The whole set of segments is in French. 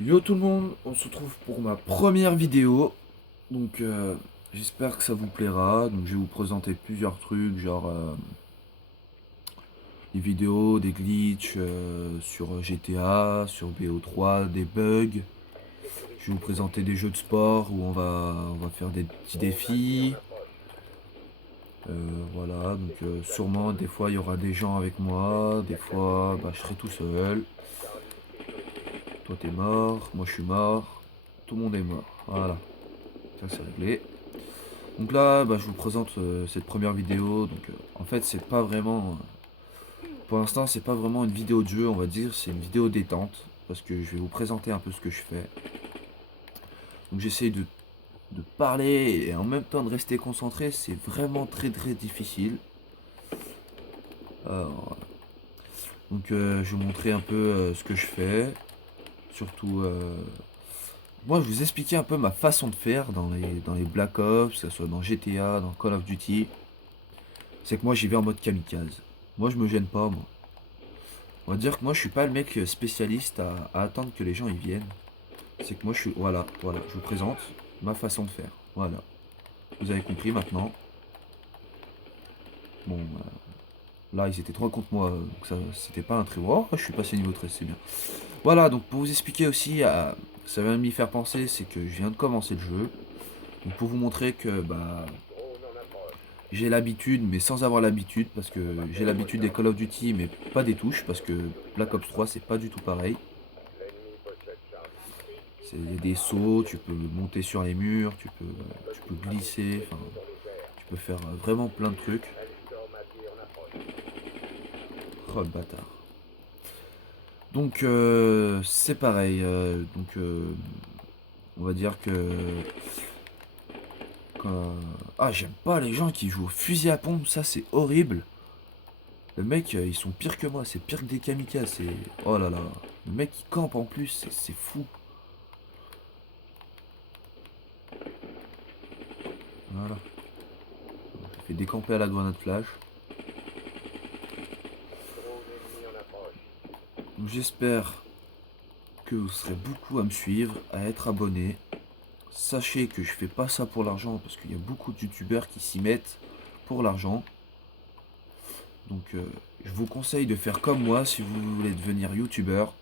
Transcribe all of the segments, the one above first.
Yo tout le monde, on se retrouve pour ma première vidéo. Donc j'espère que ça vous plaira. Donc je vais vous présenter plusieurs trucs, genre des vidéos, des glitches sur GTA, sur BO3, des bugs. Je vais vous présenter des jeux de sport où on va faire des petits défis. Voilà, donc sûrement des fois il y aura des gens avec moi, des fois bah, je serai tout seul. Toi t'es mort, moi je suis mort, tout le monde est mort. Voilà, ça c'est réglé. Donc là, bah, je vous présente cette première vidéo. Donc, en fait, c'est pas vraiment, pour l'instant, c'est pas vraiment une vidéo de jeu, on va dire, c'est une vidéo détente parce que je vais vous présenter un peu ce que je fais. Donc, j'essaie de parler et en même temps de rester concentré. C'est vraiment très très difficile. Alors, donc, je vais vous montrer un peu ce que je fais. Surtout, moi, je vous expliquer un peu ma façon de faire dans les Black Ops, que ce soit dans GTA, dans Call of Duty. C'est que moi, j'y vais en mode kamikaze. Moi, je me gêne pas, moi. On va dire que moi je suis pas le mec spécialiste à attendre que les gens y viennent. C'est que moi je suis. Voilà, je vous présente ma façon de faire. Voilà. Vous avez compris maintenant. Bon, là ils étaient trois contre moi, donc ça c'était pas un très. Oh, je suis passé niveau 13, c'est bien. Voilà, donc pour vous expliquer aussi, ça va m'y faire penser, c'est que je viens de commencer le jeu. Donc pour vous montrer que bah j'ai l'habitude, mais sans avoir l'habitude, parce que j'ai l'habitude des Call of Duty, mais pas des touches, parce que Black Ops 3 c'est pas du tout pareil. Il y a des sauts, tu peux monter sur les murs, tu peux glisser, enfin, tu peux faire vraiment plein de trucs. Oh le bâtard. Donc c'est pareil. On va dire ah, j'aime pas les gens qui jouent au fusil à pompe, ça c'est horrible. Le mec, ils sont pires que moi, c'est pire que des kamikazes. Oh là là. Le mec il campe en plus, c'est fou. Voilà. Je fais décamper à la grenade flash. Donc j'espère que vous serez beaucoup à me suivre, à être abonné. Sachez que je fais pas ça pour l'argent parce qu'il y a beaucoup de youtubeurs qui s'y mettent pour l'argent. Donc je vous conseille de faire comme moi si vous voulez devenir youtubeur.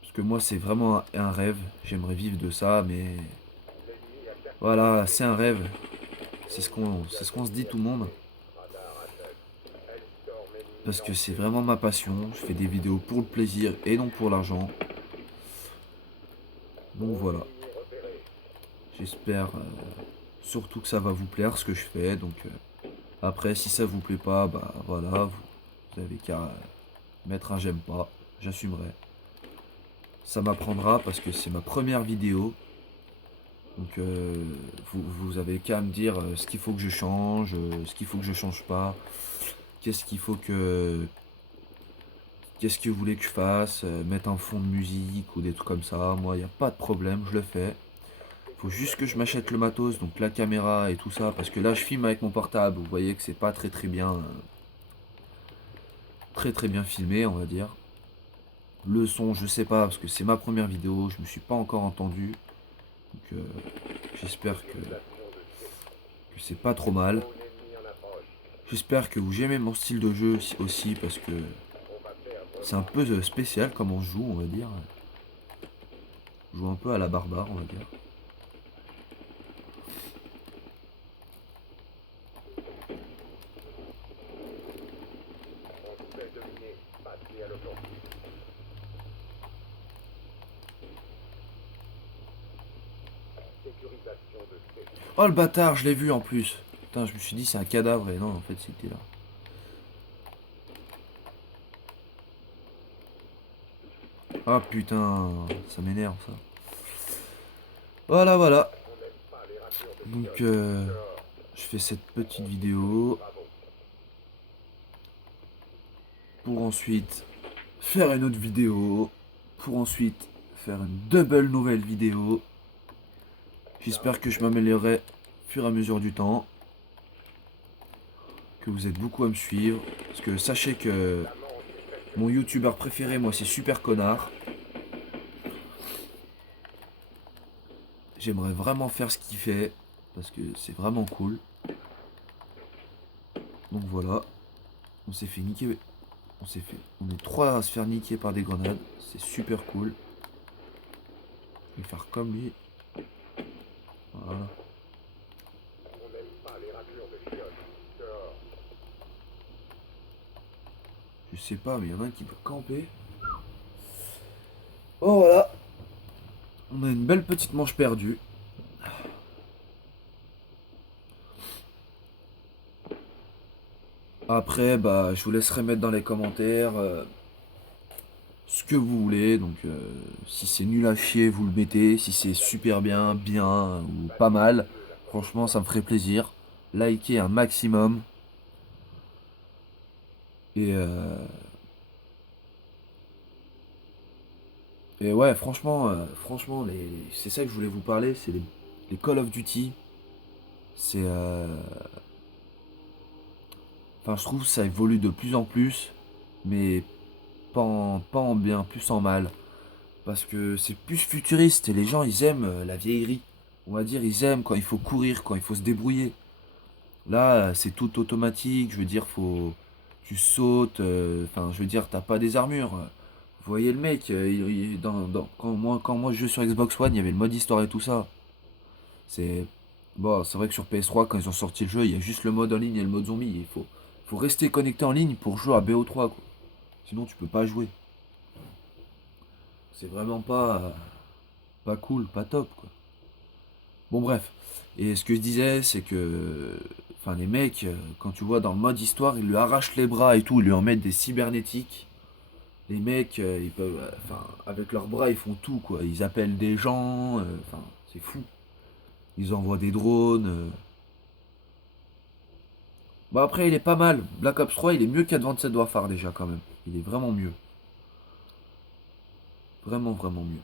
Parce que moi c'est vraiment un rêve. J'aimerais vivre de ça, mais voilà, c'est un rêve. C'est ce qu'on se dit tout le monde. Parce que c'est vraiment ma passion. Je fais des vidéos pour le plaisir et non pour l'argent. Donc voilà. J'espère surtout que ça va vous plaire ce que je fais. Donc après, si ça vous plaît pas, bah voilà, vous avez qu'à mettre un j'aime pas, j'assumerai. Ça m'apprendra parce que c'est ma première vidéo. Donc vous avez qu'à me dire ce qu'il faut que je change, ce qu'il faut que je change pas, qu'est-ce qu'il faut que. Qu'est-ce que vous voulez que je fasse, mettre un fond de musique ou des trucs comme ça. Moi, il n'y a pas de problème, je le fais. Faut juste que je m'achète le matos, donc la caméra et tout ça, parce que là je filme avec mon portable. Vous voyez que c'est pas très très bien, très très bien filmé, on va dire. Le son, je sais pas, parce que c'est ma première vidéo, je me suis pas encore entendu. Donc j'espère que c'est pas trop mal. J'espère que vous aimez mon style de jeu aussi, parce que c'est un peu spécial comme on joue, on va dire. On joue un peu à la barbare, on va dire. Oh le bâtard, je l'ai vu en plus. Putain, je me suis dit c'est un cadavre et non, en fait c'était là. Ah putain, ça m'énerve ça. Voilà, voilà. Donc je fais cette petite vidéo pour ensuite faire une autre vidéo, pour ensuite faire une double nouvelle vidéo. J'espère que je m'améliorerai au fur et à mesure du temps, que vous êtes beaucoup à me suivre, parce que sachez que mon youtubeur préféré, moi, c'est Super Connard. J'aimerais vraiment faire ce qu'il fait parce que c'est vraiment cool. Donc voilà, on s'est fait niquer. On est trois à se faire niquer par des grenades. C'est super cool. Je vais faire comme lui. Voilà. Je sais pas, mais il y en a un qui peut camper. Oh voilà. On a une belle petite manche perdue. Après, bah, je vous laisserai mettre dans les commentaires ce que vous voulez. Donc, si c'est nul à chier, vous le mettez. Si c'est super bien, bien ou pas mal, franchement, ça me ferait plaisir. Likez un maximum. Et, euh, et ouais, franchement, c'est ça que je voulais vous parler. C'est les Call of Duty. C'est, enfin, je trouve que ça évolue de plus en plus, mais pas en bien, plus en mal. Parce que c'est plus futuriste et les gens ils aiment la vieillerie. On va dire ils aiment quand il faut courir, quand il faut se débrouiller. Là c'est tout automatique, je veux dire tu sautes, enfin je veux dire t'as pas des armures. Vous voyez le mec, quand moi je joue sur Xbox One, il y avait le mode histoire et tout ça. C'est bon, c'est vrai que sur PS3 quand ils ont sorti le jeu, il y a juste le mode en ligne et le mode zombie. Faut rester connecté en ligne pour jouer à BO3 quoi. Sinon tu peux pas jouer. C'est vraiment pas cool, pas top quoi. Bon bref. Et ce que je disais, c'est que enfin les mecs, quand tu vois dans le mode histoire, ils lui arrachent les bras et tout, ils lui en mettent des cybernétiques. Les mecs, ils peuvent, enfin, avec leurs bras, ils font tout quoi. Ils appellent des gens, enfin, c'est fou. Ils envoient des drones. Bon après, il est pas mal. Black Ops 3, il est mieux qu'Advanced Warfare déjà quand même. Il est vraiment mieux. Vraiment, vraiment mieux.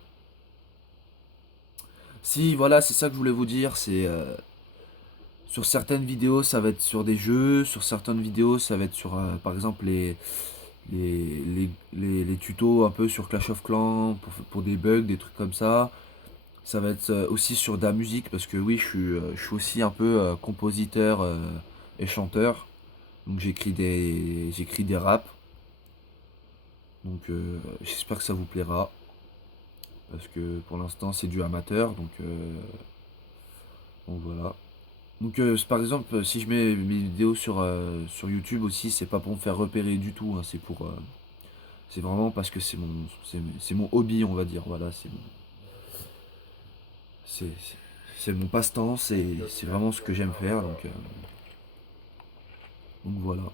Si, voilà, c'est ça que je voulais vous dire. C'est sur certaines vidéos, ça va être sur des jeux. Sur certaines vidéos, ça va être sur, par exemple, les tutos un peu sur Clash of Clans pour des bugs, des trucs comme ça. Ça va être aussi sur de la musique parce que oui, je suis aussi un peu compositeur et chanteur. Donc j'écris des raps. Donc j'espère que ça vous plaira parce que pour l'instant c'est du amateur. Donc voilà. Donc par exemple, si je mets mes vidéos sur YouTube aussi, c'est pas pour me faire repérer du tout. Hein, c'est vraiment parce que c'est mon hobby, on va dire. Voilà, c'est, c'est- c'est mon passe-temps, c'est vraiment ce que j'aime faire. Donc voilà.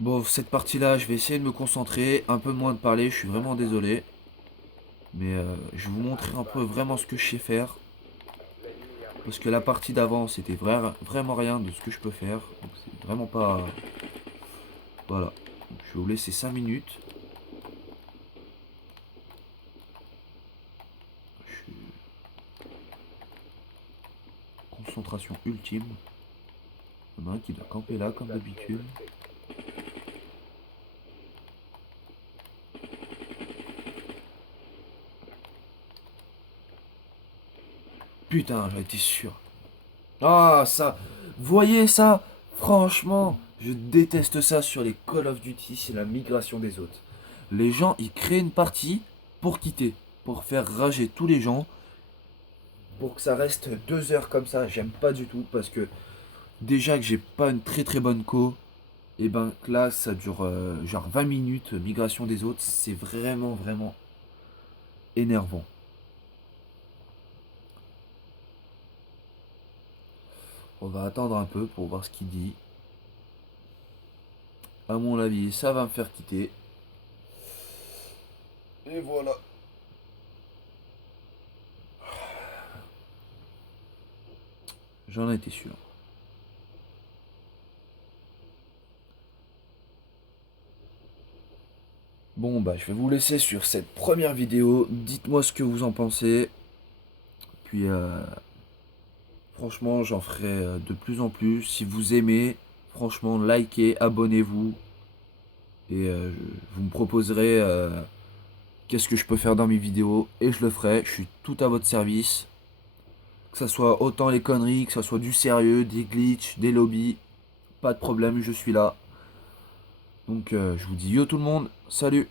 Bon, cette partie-là, je vais essayer de me concentrer, un peu moins de parler, je suis vraiment désolé. Mais je vais vous montrer un peu vraiment ce que je sais faire. Parce que la partie d'avant, c'était vraiment rien de ce que je peux faire. Donc c'est vraiment pas... Voilà. Donc, je vais vous laisser 5 minutes. Je suis concentration ultime. Il y en a un qui doit camper là, comme d'habitude. Putain, j'en étais sûr. Ah, ça. Voyez ça. Franchement, je déteste ça sur les Call of Duty, c'est la migration des hôtes. Les gens, ils créent une partie pour quitter, pour faire rager tous les gens, pour que ça reste 2 heures comme ça. J'aime pas du tout parce que déjà que j'ai pas une très très bonne co, et ben que là ça dure genre 20 minutes, migration des hôtes, c'est vraiment vraiment énervant. On va attendre un peu pour voir ce qu'il dit. À mon avis, ça va me faire quitter. Et voilà. J'en étais sûr. Bon bah je vais vous laisser sur cette première vidéo. Dites-moi ce que vous en pensez. Puis franchement j'en ferai de plus en plus. Si vous aimez, franchement likez, abonnez-vous. Et vous me proposerez qu'est-ce que je peux faire dans mes vidéos et je le ferai. Je suis tout à votre service. Que ça soit autant les conneries, que ça soit du sérieux, des glitches, des lobbies. Pas de problème, je suis là. Donc je vous dis yo tout le monde, salut!